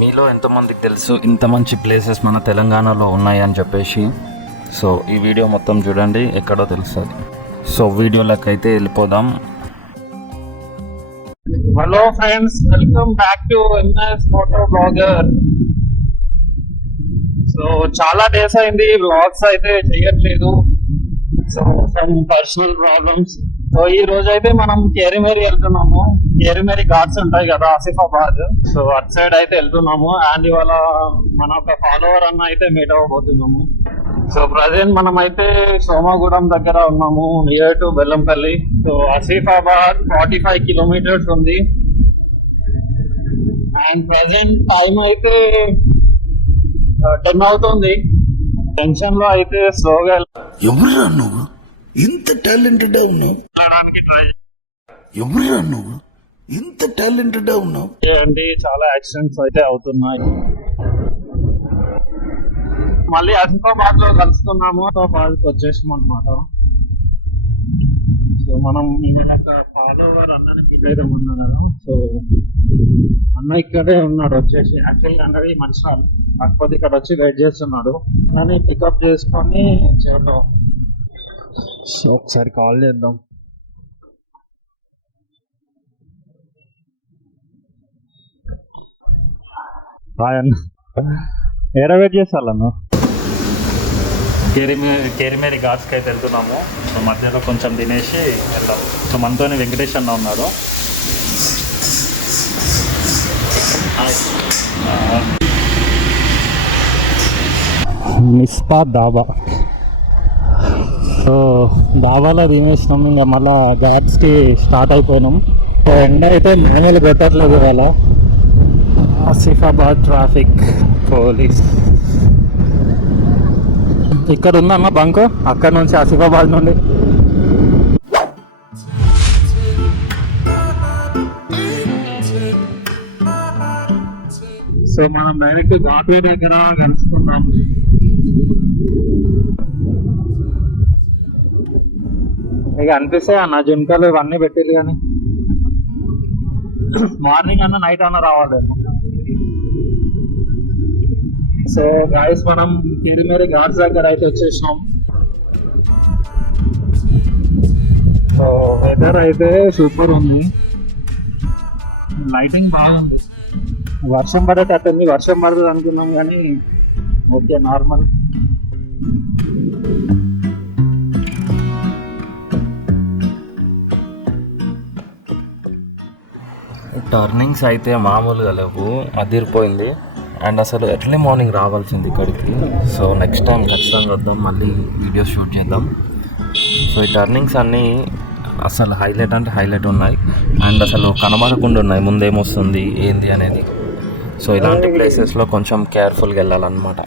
మీలో ఎంతమందికి తెలుసు ఇంత మంచి ప్లేసెస్ మన తెలంగాణలో ఉన్నాయని చెప్పేసి. సో ఈ వీడియో మొత్తం చూడండి, ఎక్కడో తెలుస్తుంది. సో వీడియోలోకి అయితే వెళ్ళిపోదాం. Hello friends, welcome back to MS moto blogger. So చాలా డేస్ అయింది వ్లాగ్స్ అయితే చేయట్లేదు. So some personal problems. So ఈ రోజు అయితే మనం కేరిమేరి వెళ్తున్నాము. కేరిమేరి ఘాట్స్ ఉంటాయి కదా ఆసిఫాబాద్, సో అటు సైడ్ అయితే వెళ్తున్నాము. అండ్ ఇవాళ మన ఒక ఫాలోవర్ అన్న అయితే మీట్ అవ్వబోతున్నాము. సో ప్రజెంట్ మనం అయితే సోమగూడెం దగ్గర ఉన్నాము, near to Bellampalli. So Asifabad 45 kilometres ఉంది. అండ్ ప్రజెంట్ టైం అయితే 10 అవుతుంది. టెన్షన్ లో అయితే స్లోగా ఎవరురా నువ్వు ఇంత టాలెంటెడ్ ఉన్నావు? ఎవరురా నువ్వు ఇంత టాలెంటెడ్ ఉన్నావు? అంటే చాలా యాక్సిడెంట్స్ అయితే అవుతున్నాయి. మళ్ళీ ఆసిఫాబాద్ లో కలుస్తున్నాము. ఆసిఫాబాద్ వచ్చేసాం అనమాట. సో మనం ఫాలోవర్ అన్నని మీట్ అయితే ఉన్నాను. సో అన్న ఇక్కడే ఉన్నాడు వచ్చేసి. యాక్చువల్గా అన్నది మంచిర్యాల, కాకపోతే ఇక్కడ వచ్చి వెయిట్ చేస్తున్నాడు. కానీ పికప్ చేసుకొని చేద్దాం. సో ఒకసారి కాల్ చేద్దాం. హాయ్ అన్న, ఏడ వెయిట్ చేస్తాను? కేరిమేరి ఘాట్స్కి అయితే వెళ్తున్నాము. సో మధ్యలో కొంచెం తినేసి వెళ్దాం. సో మనతోనే వెంకటేష్ అన్న ఉన్నారు. మిస్పా డాబా. సో డాబాలో తినేసినాం, ఇంకా మళ్ళీ ఘాట్స్కి స్టార్ట్ అయిపోయినాం. సో ఎండ అయితే మామూలు కొట్టట్లేదు ఇవాళ. ఆసిఫాబాద్ ట్రాఫిక్ పోలీస్ ఇక్కడ ఉందన్న బంక్, అక్కడ నుంచి ఆసిఫాబాద్ నుండి. సో మనం డైరెక్ట్ ఘాట్వే దగ్గర కలుసుకున్నాం. ఇక అనిపిస్తాయి అన్న జుంకలు ఇవన్నీ పెట్టింది, కానీ మార్నింగ్ అన్న నైట్ అన్న రావాలి. సో గాయస్ మనం కేరిమేరి ఘాట్స్ దగ్గర అయితే వచ్చేసినాం. సో వెదర్ అయితే సూపర్ ఉంది, లైటింగ్ బాగుంది. వర్షం పడేటట్టుంది, వర్షం పడుతుంది అనుకున్నాం కానీ ఓకే నార్మల్. టర్నింగ్స్ అయితే మామూలుగా లేవు, అదిరిపోయింది. అండ్ అసలు ఎర్లీ మార్నింగ్ రావాల్సింది ఇక్కడికి. సో నెక్స్ట్ టైం ఖచ్చితంగా వద్దాం, మళ్ళీ వీడియో షూట్ చేద్దాం. సో ఈ టర్నింగ్స్ అన్నీ అసలు హైలైట్ అంటే హైలైట్ ఉన్నాయి. అండ్ అసలు కనబడకుండా ఉన్నాయి ముందేమొస్తుంది ఏంది అనేది. సో ఇలాంటి ప్లేసెస్లో కొంచెం కేర్ఫుల్గా వెళ్ళాలన్నమాట.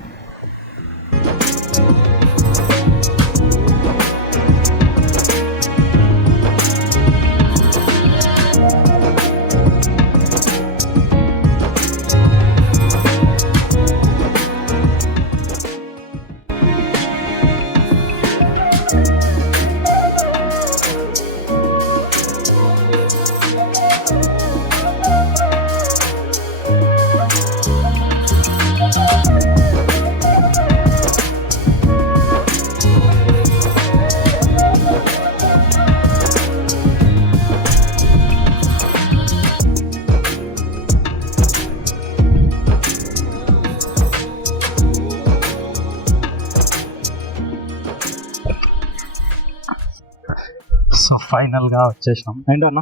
సో ఫైనల్గా వచ్చేసినాం. ఏంటన్నా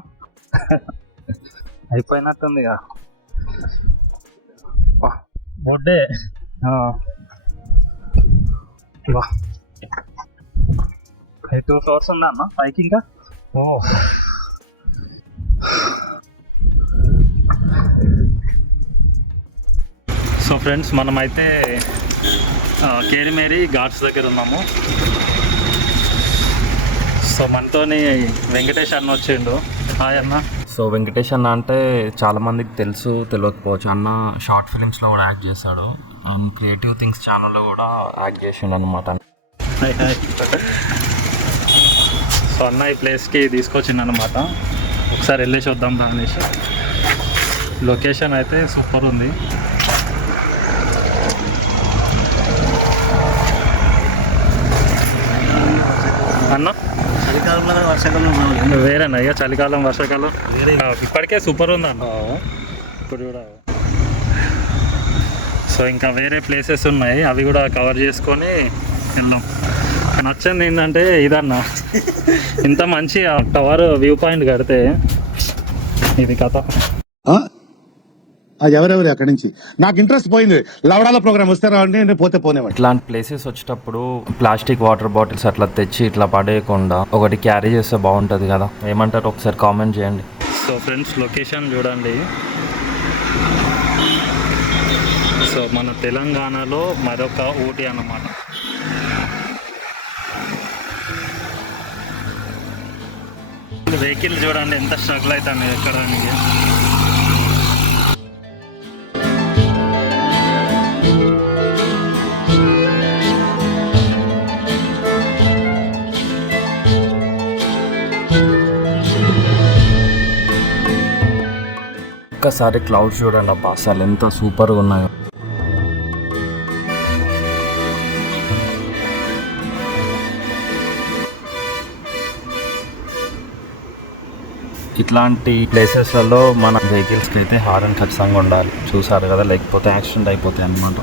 అయిపోయినట్టుంది ఇక. బొడ్డే 2 ఫ్లోర్స్ ఉందా అన్న పైకి ఇంకా? ఓ సో ఫ్రెండ్స్ మనమైతే కేరిమేరి ఘాట్స్ దగ్గర ఉన్నాము. సో మనతోని వెంకటేష్ అన్న వచ్చిండు. హాయ్ అన్న. సో వెంకటేష్ అన్న అంటే చాలామందికి తెలుసు, తెలియకపోవచ్చు. అన్న షార్ట్ ఫిలిమ్స్లో కూడా యాక్ట్ చేశాడు. అండ్ క్రియేటివ్ థింగ్స్ ఛానల్లో కూడా యాక్ట్ చేసిండు అనమాట. సో అన్న ఈ ప్లేస్కి తీసుకొచ్చిండు అనమాట. ఒకసారి వెళ్ళేసి వద్దాం అనేసి. లొకేషన్ అయితే సూపర్ ఉంది. అన్న చలికాలంలో వర్షాకాలంలో వేరేనా ఇక చలికాలం వర్షాకాలం ఇప్పటికే సూపర్ ఉంది అన్న ఇప్పుడు కూడా. సో ఇంకా వేరే ప్లేసెస్ ఉన్నాయి, అవి కూడా కవర్ చేసుకొని వెళ్దాం. నచ్చింది ఏంటంటే ఇదన్న, ఇంత మంచి టవర్ వ్యూ పాయింట్ కడితే ఇది కథ. ఎవరెవరు అక్కడి నుంచి నాకు ఇంట్రెస్ట్ పోయింది. లవడాల ప్రోగ్రామ్ వస్తే రావండి, నేను పోతే పోనేవాడి. ఇట్లాంటి ప్లేసెస్ వచ్చేటప్పుడు ప్లాస్టిక్ వాటర్ బాటిల్స్ అట్లా తెచ్చి ఇట్లా పడేయకుండా ఒకటి క్యారీ చేస్తే బాగుంటుంది కదా. ఏమంటారు ఒకసారి కామెంట్ చేయండి. సో ఫ్రెండ్స్ లొకేషన్ చూడండి. సో మన తెలంగాణలో మరొక ఊటీ అన్నమాట. వెహికల్ చూడండి ఎంత స్ట్రగుల్ అవుతుంది ఎక్కడానికి. ఒక్కసారి క్లౌడ్స్ చూడండి అబ్బా, అసలు ఎంత సూపర్గా ఉన్నాయో. ఇట్లాంటి ప్లేసెస్లలో మన వెహికల్స్కి అయితే హారన్ ఖచ్చితంగా ఉండాలి. చూసారు కదా, లేకపోతే యాక్సిడెంట్ అయిపోతాయి అన్నమాట.